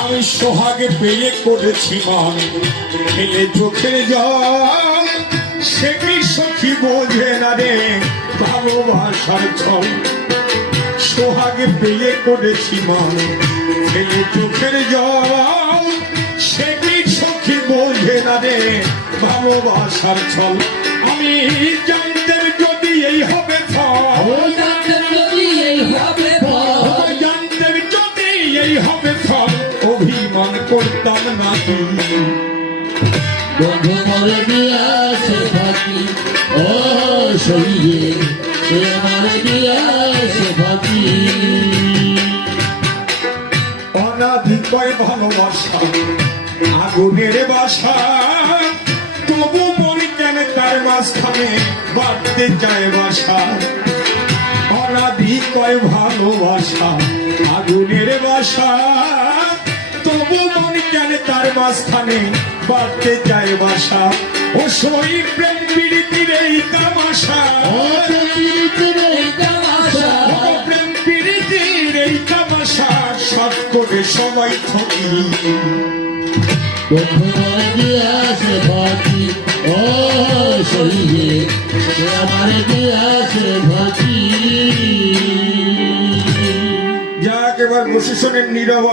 আমি সোহাগে পেয়ে করেছি মান ফেলে চোখের জল, সে কি সখী বোঝে না রে ভালোবাসার ছল। সোহাগে পেয়ে করেছি মান ফেলে চোখের জল, সে কি সখী বোঝে না রে ভালোবাসার ছল। আমি জানতেন যদি এই হবে ফল, জানতেন যদি এই হবে ফল, অভিমান করতাম না তুমি। বন্ধু মরে দিয়েছে ফাঁকি, ও শরীরে সে মরে দিয়েছে ফাঁকি। অনাধিকয় ভালোবাসা আগুনের বাসা, তবু মন কেন তার মাঝখানে বাড়তে যায় বাসা। অনাধিকয় ভালোবাসা আগুনের বাসা, তবু মন কেন তার মাঝখানে বাড়তে যায় বাসা। ও সই প্রেম প্রীতির এই তামাশা, প্রেম প্রীতির এই তামাশা, সব করে সবাই ঠকি। বন্ধু মরে দিয়েছে ফাঁকি, ও শরীরে সে মরে দিয়েছে ফাঁকি। যাক এবার বসে শোনেন নীরব।